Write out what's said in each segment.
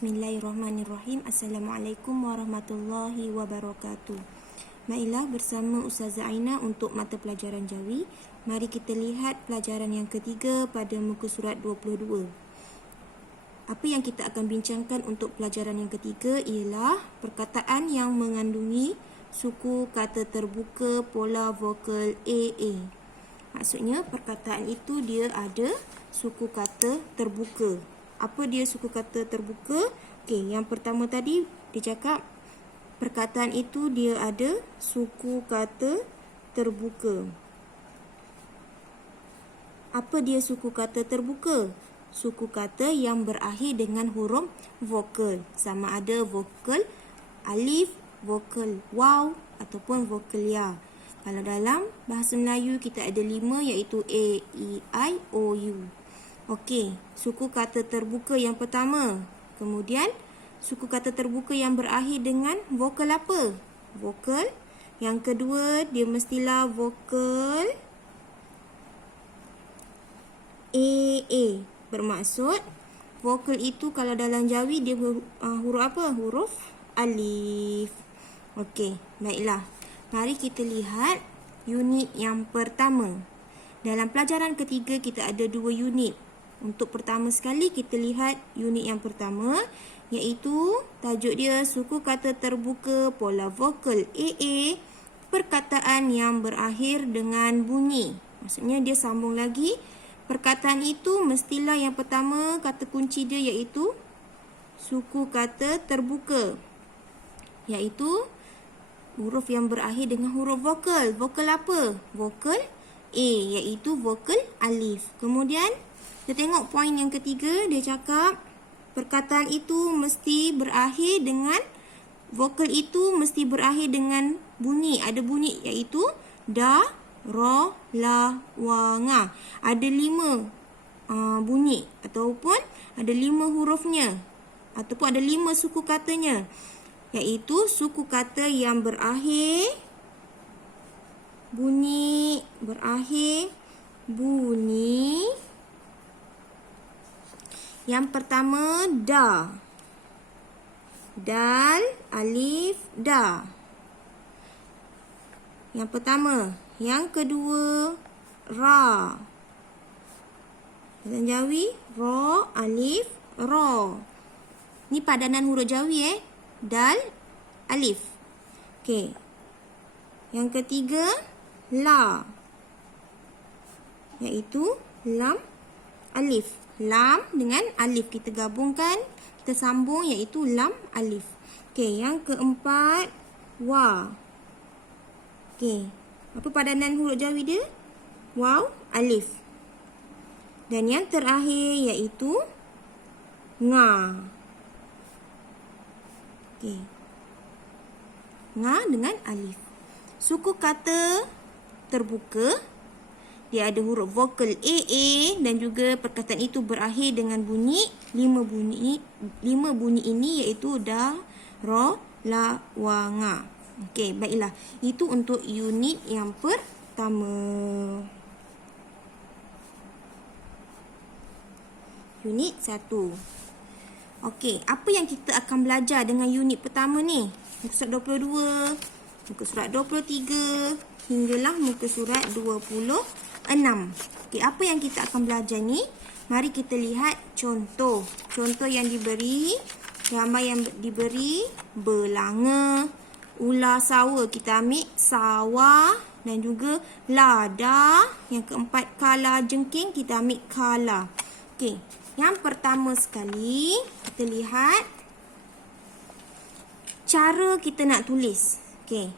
Bismillahirrahmanirrahim. Assalamualaikum warahmatullahi wabarakatuh. Baiklah, bersama Ustazah Aina untuk mata pelajaran Jawi. Mari kita lihat pelajaran yang ketiga pada muka surat 22. Apa yang kita akan bincangkan untuk pelajaran yang ketiga ialah perkataan yang mengandungi suku kata terbuka pola vokal AA. Maksudnya perkataan itu dia ada suku kata terbuka. Apa dia suku kata terbuka? Okey, yang pertama tadi dia cakap perkataan itu dia ada suku kata terbuka. Apa dia suku kata terbuka? Suku kata yang berakhir dengan huruf vokal. Sama ada vokal alif, vokal waw ataupun vokal ya. Kalau dalam bahasa Melayu kita ada 5 iaitu A, E, I, O, U. Okey, suku kata terbuka yang pertama. Kemudian, suku kata terbuka yang berakhir dengan vokal apa? Vokal. Yang kedua, dia mestilah vokal A. Bermaksud, vokal itu kalau dalam Jawi dia huruf apa? Huruf alif. Okey, baiklah. Mari kita lihat unit yang pertama. Dalam pelajaran ketiga, kita ada 2 unit. Untuk pertama sekali kita lihat unit yang pertama iaitu tajuk dia suku kata terbuka pola vokal AA, perkataan yang berakhir dengan bunyi. Maksudnya dia sambung lagi. Perkataan itu mestilah yang pertama kata kunci dia iaitu suku kata terbuka. Iaitu huruf yang berakhir dengan huruf vokal. Vokal apa? Vokal A iaitu vokal alif. Kemudian kita tengok poin yang ketiga, dia cakap perkataan itu mesti berakhir dengan vokal itu mesti berakhir dengan bunyi. Ada bunyi iaitu da, ra, la, wa, nga. Ada 5 bunyi ataupun ada 5 hurufnya ataupun ada 5 suku katanya. Iaitu suku kata yang berakhir bunyi yang pertama da, dal, alif, da. Yang pertama. Yang kedua ra. Dalam Jawi ra, alif, ra. Ni padanan huruf Jawi dal, alif. Okey. Yang ketiga la, iaitu lam, alif. Lam dengan alif kita gabungkan, kita sambung iaitu lam, alif. Okey, yang keempat wa. Okey, apa padanan huruf Jawi dia? Waw, alif. Dan yang terakhir iaitu nga. Okey, nga dengan alif. Suku kata terbuka, dia ada huruf vokal AA dan juga perkataan itu berakhir dengan bunyi 5 bunyi ini iaitu da, ra, la, wa, nga. Okey, baiklah. Itu untuk unit yang pertama. Unit 1. Okey, apa yang kita akan belajar dengan unit pertama ni? Muka surat 22, muka surat 23 hinggalah muka surat 26. Okey, apa yang kita akan belajar ni? Mari kita lihat contoh. Contoh yang diberi, gambar yang diberi belanga, ular sawa kita ambil sawah dan juga lada. Yang keempat kala jengking kita ambil kala. Okey, yang pertama sekali kita lihat cara kita nak tulis. Okey,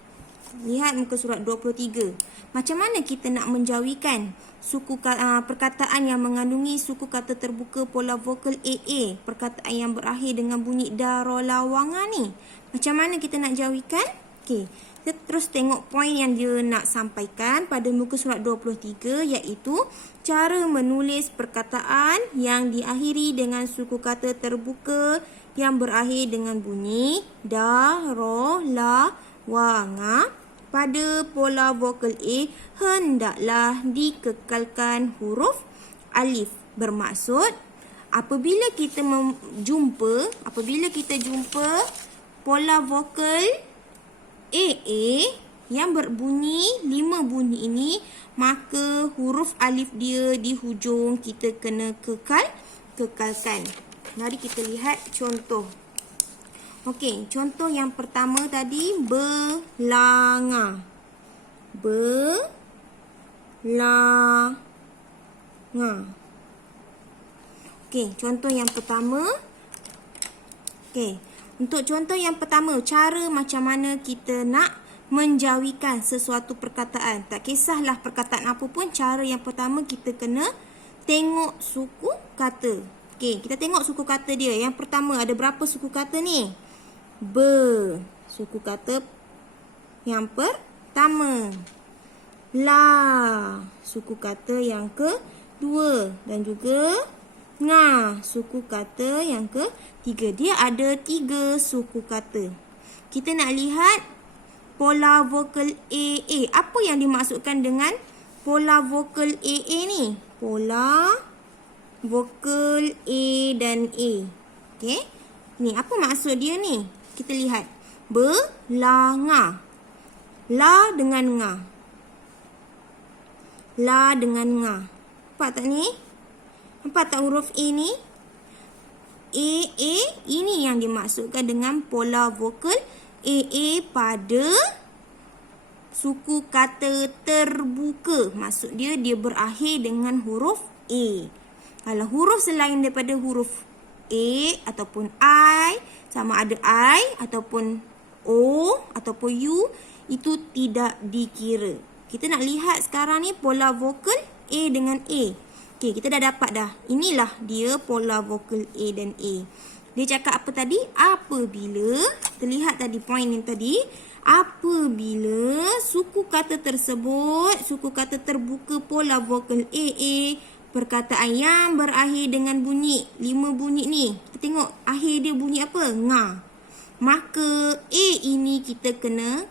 lihat muka surat 23. Macam mana kita nak menjawikan suku perkataan yang mengandungi suku kata terbuka pola vokal AA, perkataan yang berakhir dengan bunyi da, ra, la, wa, nga ni? Macam mana kita nak jawikan? Okey, kita terus tengok poin yang dia nak sampaikan pada muka surat 23 iaitu cara menulis perkataan yang diakhiri dengan suku kata terbuka yang berakhir dengan bunyi da, ra, la, wa, nga. Pada pola vokal A hendaklah dikekalkan huruf alif. Bermaksud apabila kita jumpa pola vokal AA yang berbunyi 5 bunyi ini, maka huruf alif dia di hujung kita kena kekalkan. Mari kita lihat contoh. Okey, contoh yang pertama tadi belanga. Okey, contoh yang pertama. Okey, untuk contoh yang pertama, cara macam mana kita nak menjawikan sesuatu perkataan. Tak kisahlah perkataan apa pun, cara yang pertama kita kena tengok suku kata. Okey, kita tengok suku kata dia. Yang pertama, ada berapa suku kata ni? Suku kata yang pertama. La, suku kata yang kedua. Dan juga nga, suku kata yang ketiga. Dia ada 3 suku kata. Kita nak lihat pola vokal AA. Apa yang dimaksudkan dengan pola vokal AA ni? Pola vokal A dan A. Okey. Ni apa maksud dia ni? Kita lihat. Belanga. La dengan nga. La dengan nga. Nampak tak ni? Nampak tak huruf A ni? AA ini yang dimaksudkan dengan pola vokal AA pada suku kata terbuka. Maksud dia berakhir dengan huruf A. Kalau huruf selain daripada huruf A ataupun I, sama ada I ataupun O ataupun U, itu tidak dikira. Kita nak lihat sekarang ni pola vokal A dengan A. Okey, kita dah dapat dah. Inilah dia pola vokal A dan A. Dia cakap apa tadi? Apabila, terlihat tadi poin yang tadi, apabila suku kata tersebut, suku kata terbuka pola vokal AA, perkataan yang berakhir dengan bunyi 5 bunyi ni. Kita tengok akhir dia bunyi apa? Nga. Maka A ini kita kena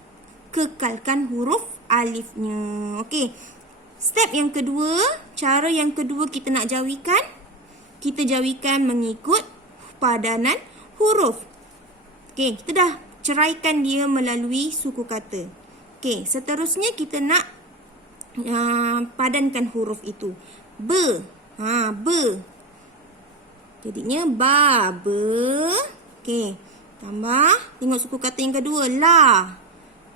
kekalkan huruf alifnya. Okey. Step yang kedua, cara yang kedua kita nak jawikan. Kita jawikan mengikut padanan huruf. Okey, kita dah ceraikan dia melalui suku kata. Okey, seterusnya kita nak padankan huruf itu. Jadinya Okey, tambah. Tengok suku kata yang kedua, la.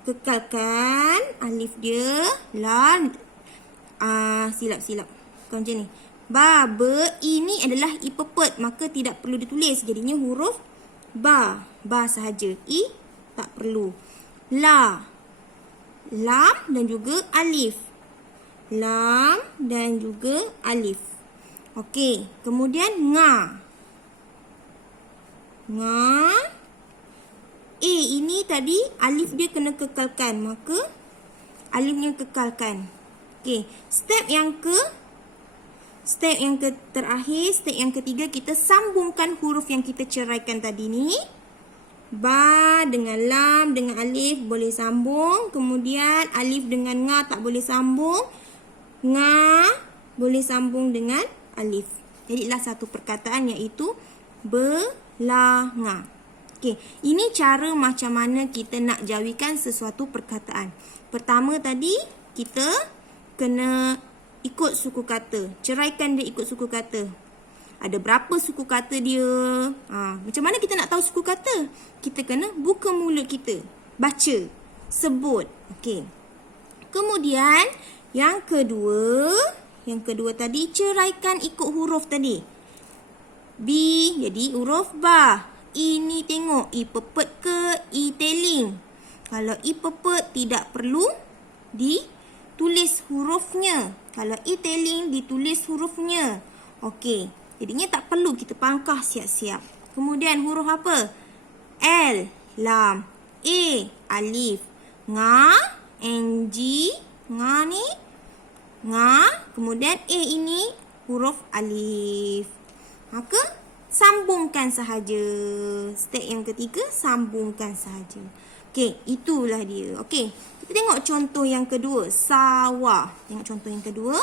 Kekalkan alif dia, la. Silap. Bukan macam ni. Ini adalah i pepet, maka tidak perlu ditulis. Jadinya huruf ba sahaja. I tak perlu. La, lam dan juga alif. Lam dan juga alif. Okey, kemudian nga. A ini tadi alif dia kena kekalkan, maka alifnya kekalkan. Okey, step yang terakhir, step yang ketiga, kita sambungkan huruf yang kita ceraikan tadi ni. Ba dengan lam dengan alif boleh sambung. Kemudian alif dengan nga tak boleh sambung. Nga boleh sambung dengan alif. Jadilah satu perkataan, iaitu belanga. Okey, ini cara macam mana kita nak jawikan sesuatu perkataan. Pertama tadi, kita kena ikut suku kata. Ceraikan dia ikut suku kata. Ada berapa suku kata dia? Macam mana kita nak tahu suku kata? Kita kena buka mulut kita. Baca. Sebut. Okey. Kemudian, yang kedua tadi, ceraikan ikut huruf tadi. B, jadi huruf ba. Ini tengok, i pepet ke i teling. Kalau i pepet, tidak perlu ditulis hurufnya. Kalau i teling, ditulis hurufnya. Okey, jadinya tak perlu kita pangkah siap-siap. Kemudian huruf apa? L, lam. A, alif. Nga, ng. Nga ni, nga. Kemudian A ini huruf alif. Maka sambungkan sahaja. Step yang ketiga, sambungkan sahaja. Okey, itulah dia. Okey, kita tengok contoh yang kedua, sawah. Tengok contoh yang kedua.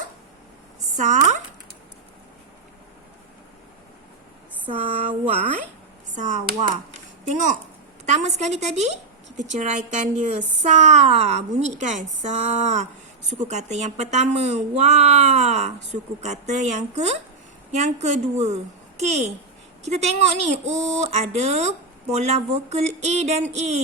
Sawa. Sawa. Tengok. Pertama sekali tadi, kita ceraikan dia. Sa. Bunyi kan? Sa. Suku kata yang pertama. Wa. Suku kata yang kedua. Okey. Kita tengok ni. Oh, ada pola vokal A dan A.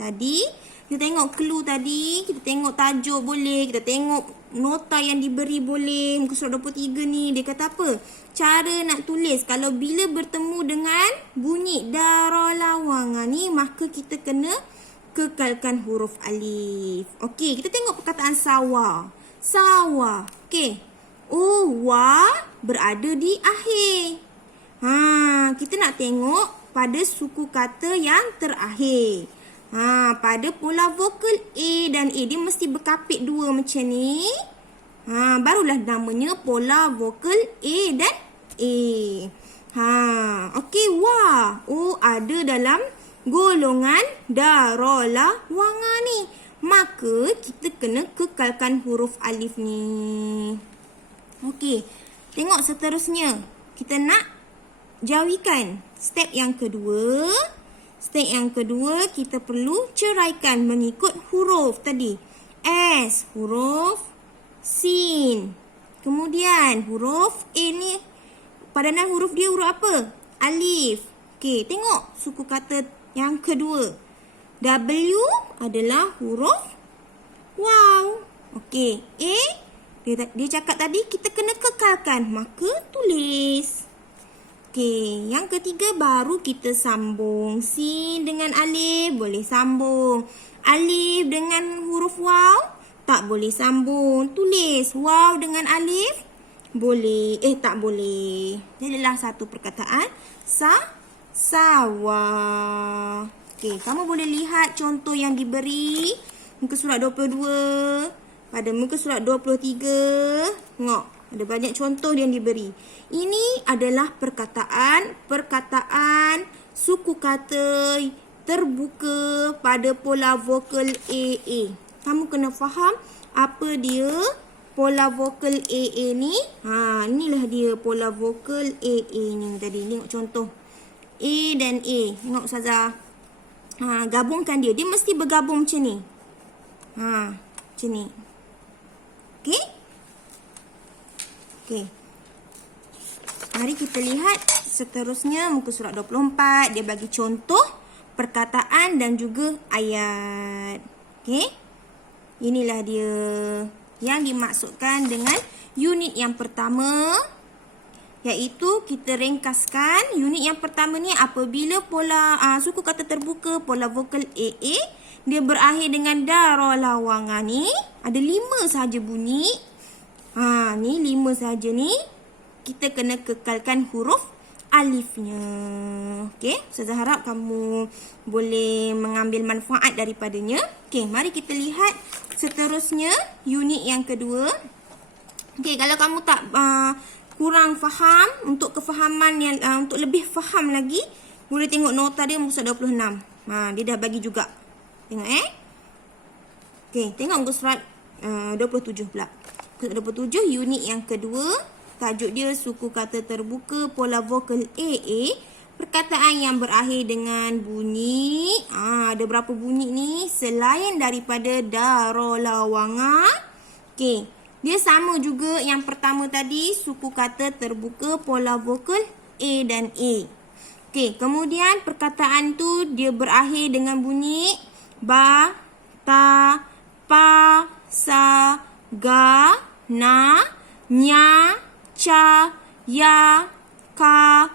Tadi, kita tengok clue tadi. Kita tengok tajuk boleh. Kita tengok nota yang diberi boleh. Muka surat 23 ni. Dia kata apa? Cara nak tulis. Kalau bila bertemu dengan bunyi darolawangan ni, maka kita kena kekalkan huruf alif. Okey, kita tengok perkataan sawa. Sawa. Okey. Oh, wa berada di akhir. Kita nak tengok pada suku kata yang terakhir. Pada pola vokal A dan A, dia mesti berkapit dua macam ni. Barulah namanya pola vokal A dan A. Okey, wa. Oh, ada dalam golongan darolawangan ni. Maka kita kena kekalkan huruf alif ni. Okey, tengok seterusnya. Kita nak jawikan. Step yang kedua. Step yang kedua, kita perlu ceraikan mengikut huruf tadi. S, huruf sin. Kemudian huruf A ni, padanan huruf dia huruf apa? Alif. Okey, tengok suku kata yang kedua. W adalah huruf waw. Okey, A, dia cakap tadi kita kena kekalkan, maka tulis. Okey, yang ketiga baru kita sambung. Sin dengan alif boleh sambung. Alif dengan huruf waw tak boleh sambung. Tulis waw dengan alif boleh. Tak boleh. Jadilah satu perkataan sawa. Okey, kamu boleh lihat contoh yang diberi muka surat 22. Pada muka surat 23, tengok ada banyak contoh yang diberi. Ini adalah perkataan suku kata terbuka pada pola vokal AA. Kamu kena faham apa dia pola vokal AA ni. Inilah dia pola vokal AA ni tadi. Tengok contoh. A dan A. Tengok Ustazah. Gabungkan dia. Dia mesti bergabung macam ni. Macam ni. Okey? Okey. Mari kita lihat seterusnya muka surat 24. Dia bagi contoh perkataan dan juga ayat. Okey? Inilah dia yang dimaksudkan dengan unit yang pertama, iaitu kita ringkaskan. Unit yang pertama ni apabila pola suku kata terbuka pola vokal AA dia berakhir dengan darolawangan ni, ada 5 sahaja bunyi. Ni 5 sahaja ni. Kita kena kekalkan huruf alifnya. Okey, Ustazah harap kamu boleh mengambil manfaat daripadanya. Okey, mari kita lihat seterusnya unit yang kedua. Okey, kalau kamu tak kurang faham, untuk kefahaman yang untuk lebih faham lagi, boleh tengok nota dia muka surat 26. Dia dah bagi juga. Tengok Okey, tengok muka surat 27 pula. Muka surat 27 unit yang kedua. Tajuk dia suku kata terbuka pola vokal AA. Perkataan yang berakhir dengan bunyi. Ada berapa bunyi ni selain daripada darolawangan. Okey, dia sama juga yang pertama tadi, suku kata terbuka pola vokal A dan A. Okey, kemudian perkataan tu dia berakhir dengan bunyi ba, ta, pa, sa, ga, na, nya, ca, ya, ka,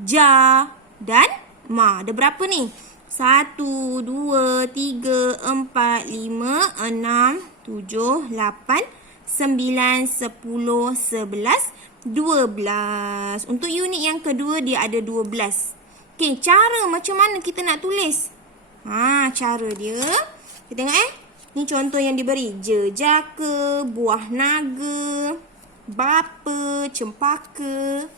ja, dan ma. Ada berapa ni? 1, 2, 3, 4, 5, 6, 7, 8, 9, 10, 11, 12. Untuk unit yang kedua dia ada 12. Okey, cara macam mana kita nak tulis? Cara dia. Kita tengok ni contoh yang diberi. Jejaka, buah naga, bapa, cempaka.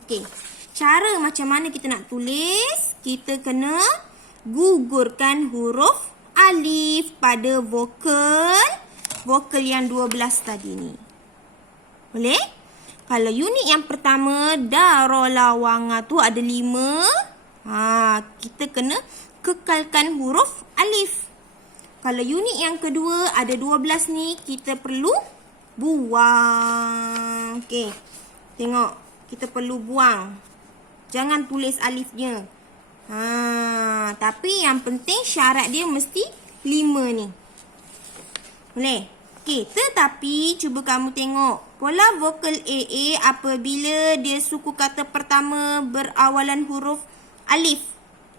Okey, cara macam mana kita nak tulis? Kita kena gugurkan huruf alif pada vokal yang 12 tadi ni. Boleh? Kalau unit yang pertama darolawanga tu ada 5. Kita kena kekalkan huruf alif. Kalau unit yang kedua ada 12 ni, kita perlu buang. Okey. Tengok, kita perlu buang. Jangan tulis alifnya. Tapi yang penting syarat dia mesti 5 ni. Boleh? Okey, tetapi cuba kamu tengok. Pola vokal AA apabila dia suku kata pertama berawalan huruf alif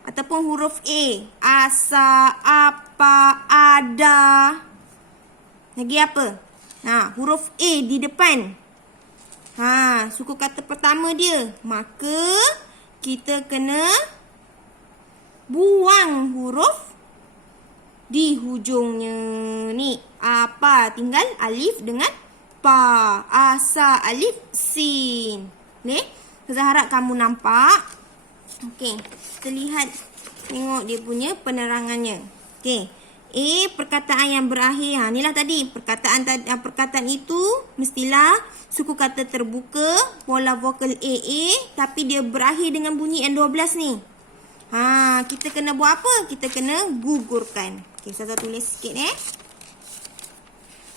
ataupun huruf A. Asa, apa, ada. Lagi apa? Huruf A di depan. Suku kata pertama dia. Maka kita kena buang huruf di hujungnya ni. Apa? Tinggal alif dengan pa. Asa, alif, sin. Boleh? Saya harap kamu nampak. Okey, kita lihat. Tengok dia punya penerangannya. Okey. A, perkataan yang berakhir. Inilah tadi. Perkataan itu mestilah suku kata terbuka, pola vokal AA, tapi dia berakhir dengan bunyi N12 ni. Kita kena buat apa? Kita kena gugurkan. Okey, saya tulis sikit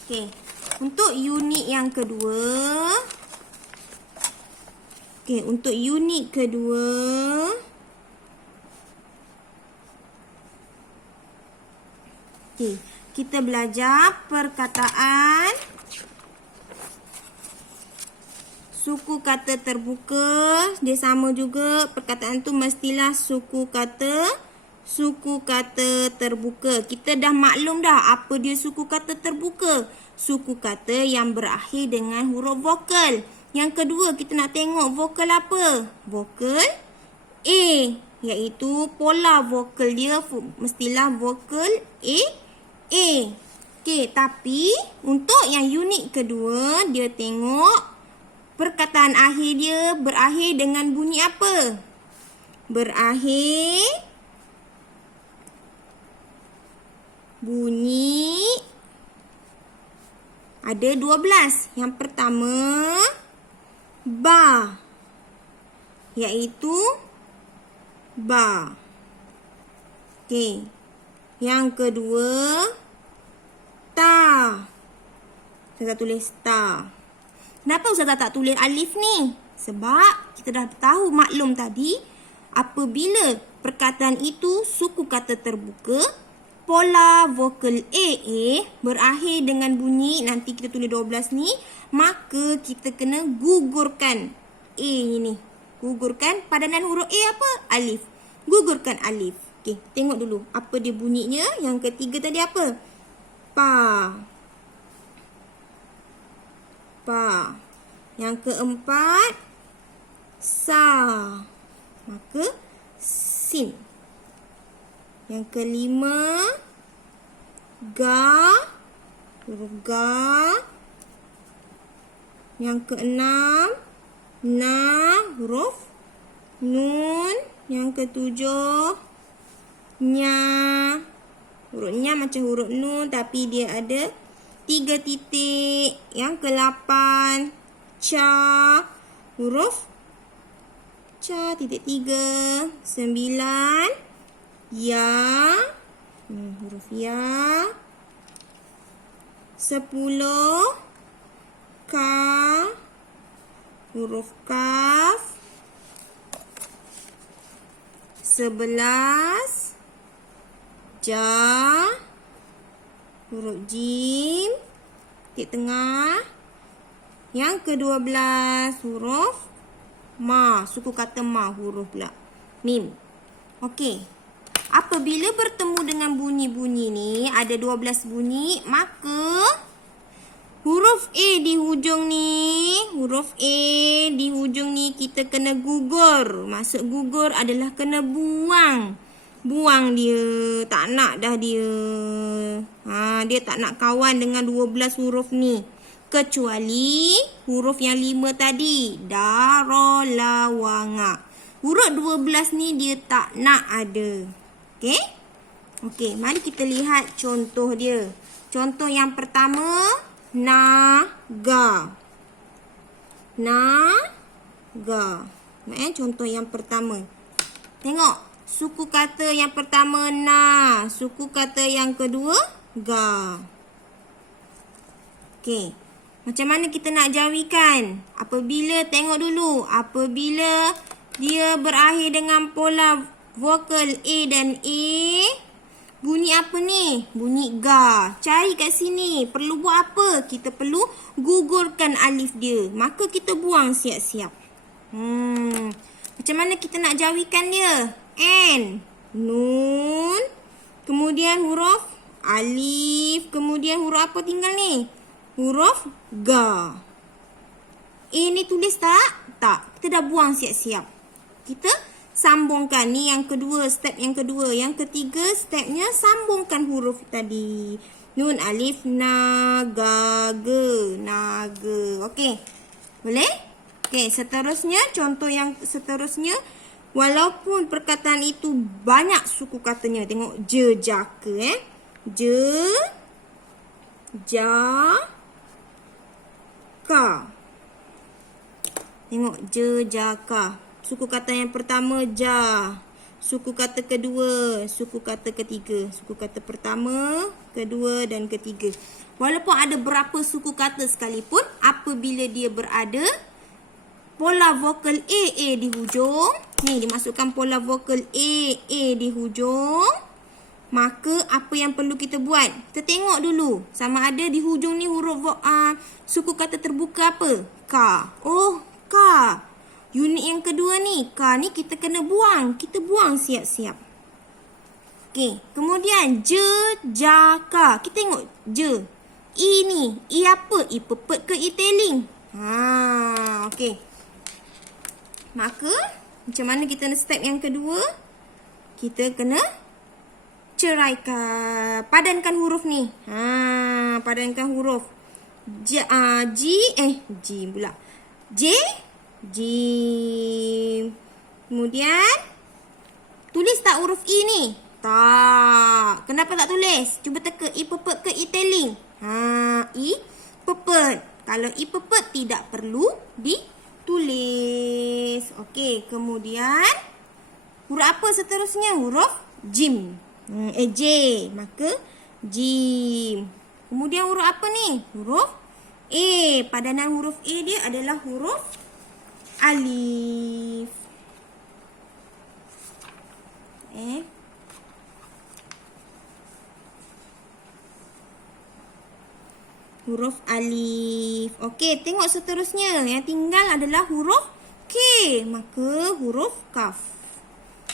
Okey. Untuk unit yang kedua. Okey, untuk unit kedua. Okey, kita belajar perkataan suku kata terbuka. Dia sama juga. Perkataan tu mestilah suku kata terbuka. Kita dah maklum dah apa dia suku kata terbuka. Suku kata yang berakhir dengan huruf vokal. Yang kedua, kita nak tengok vokal apa? Vokal A, iaitu pola vokal dia mestilah vokal A. Okey, tapi untuk yang unit kedua, dia tengok perkataan akhir dia berakhir dengan bunyi apa? Berakhir bunyi ada 12. Yang pertama ba, iaitu ba. Okey. Yang kedua ta. Saya tulis ta. Kenapa Ustazah tak tulis alif ni? Sebab kita dah tahu maklum tadi, apabila perkataan itu suku kata terbuka, pola vokal AA berakhir dengan bunyi, nanti kita tulis 12 ni, maka kita kena gugurkan A ni. Gugurkan padanan huruf A apa? Alif. Gugurkan alif. Okey, tengok dulu apa dia bunyinya. Yang ketiga tadi apa? Pa. Pa. Yang keempat sa. Maka sin. Yang kelima ga. Huruf ga. Yang keenam na. Huruf nun. Yang ketujuh nya. Huruf nya macam huruf nun tapi dia ada 3 titik. Yang ke-8 ca. Huruf ca titik 3. 9 ya. Huruf ya. 10 ka. Huruf kaf. 11 ja. Huruf jim. Titik tengah. Yang ke-12 huruf ma. Suku kata ma. Huruf pula mim. Okey. Apabila bertemu dengan bunyi-bunyi ni, ada 12 bunyi, maka huruf A di hujung ni, kita kena gugur. Maksud gugur adalah kena buang. Buang dia. Tak nak dah dia. Dia tak nak kawan dengan 12 huruf ni. Kecuali huruf yang 5 tadi. Darolawanga. Huruf 12 ni dia tak nak ada. Okey? Okey, mari kita lihat contoh dia. Contoh yang pertama, naga. naga. Contoh yang pertama. Tengok. Suku kata yang pertama na. Suku kata yang kedua ga. Okey. Macam mana kita nak jawikan? Apabila, tengok dulu. Apabila dia berakhir dengan pola vokal A dan A, bunyi apa ni? Bunyi ga. Cari kat sini. Perlu buat apa? Kita perlu gugurkan alif dia. Maka kita buang siap-siap. Macam mana kita nak jawikan dia? N. Nun. Kemudian huruf alif. Kemudian huruf apa tinggal ni? Huruf ga. A ni tulis tak? Tak. Kita dah buang siap-siap. Kita sambungkan. Ni yang kedua, step yang kedua. Yang ketiga, stepnya sambungkan huruf tadi. Nun, alif, na, ga, ge. Naga. Okey. Boleh? Okey, seterusnya, contoh yang seterusnya. Walaupun perkataan itu banyak suku katanya. Tengok, je, jaka. Je, ja, ka. Tengok, je, ja, ka. Suku kata yang pertama, ja. Suku kata kedua, suku kata ketiga. Suku kata pertama, kedua dan ketiga. Walaupun ada berapa suku kata sekalipun, apabila dia berada pola vokal A di hujung, ni dimasukkan pola vokal A di hujung, maka apa yang perlu kita buat? Kita tengok dulu sama ada di hujung ni huruf suku kata terbuka apa? Ka. Oh, ka. Unit yang kedua ni, ka ni kita kena buang. Kita buang siap-siap. Okey, kemudian je, ja, ka. Kita tengok je. I ni, I apa? I pepet ke I teling? Okey. Maka, macam mana kita nak step yang kedua? Kita kena ceraikan. Padankan huruf ni. Padankan huruf. J pula. J, jim. Kemudian, tulis tak huruf I ni? Tak. Kenapa tak tulis? Cuba teka. I pepet ke I teling? I pepet. Kalau I pepet, tidak perlu ditulis. Okey, kemudian huruf apa seterusnya? Huruf jim. J. Maka jim. Kemudian huruf apa ni? Huruf A. Padanan huruf A dia adalah huruf alif. Huruf alif. Okey, tengok seterusnya. Yang tinggal adalah huruf K. Maka huruf kaf.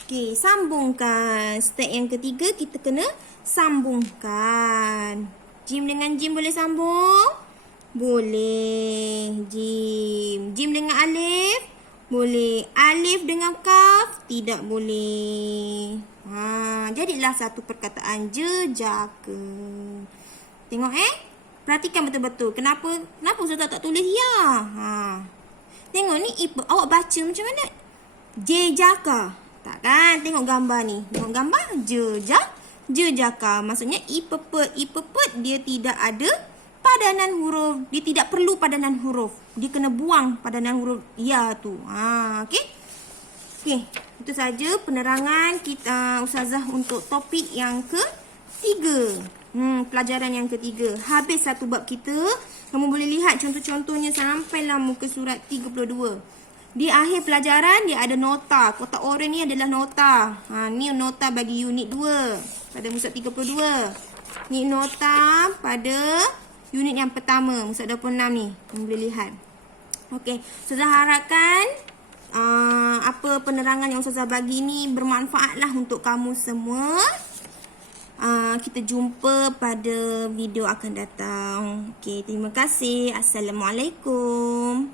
Okey, sambungkan. Step yang ketiga kita kena sambungkan. Jim dengan jim boleh sambung? Boleh. Jim. Jim dengan alif? Boleh. Alif dengan kaf? Tidak boleh. Jadilah satu perkataan jejaka. Tengok perhatikan betul-betul. Kenapa Ustazah tak tulis ya? Tengok ni awak baca macam mana? Jejaka. Tak kan? Tengok gambar ni. Tengok gambar jejaka. Maksudnya i pepet dia tidak ada padanan huruf. Dia tidak perlu padanan huruf. Dia kena buang padanan huruf ya tu. Okey. Okey, itu saja penerangan kita Ustazah untuk topik yang ketiga. Pelajaran yang ketiga. Habis satu bab kita. Kamu boleh lihat contoh-contohnya sampailah muka surat 32. Di akhir pelajaran dia ada nota. Kotak oranye ni adalah nota. Ni nota bagi unit 2 pada muka 32. Ni nota pada unit yang pertama, muka 26 ni. Kamu boleh lihat. Okey, Ustazah harapkan apa penerangan yang Ustazah bagi ni bermanfaatlah untuk kamu semua. Kita jumpa pada video akan datang. Okey, terima kasih. Assalamualaikum.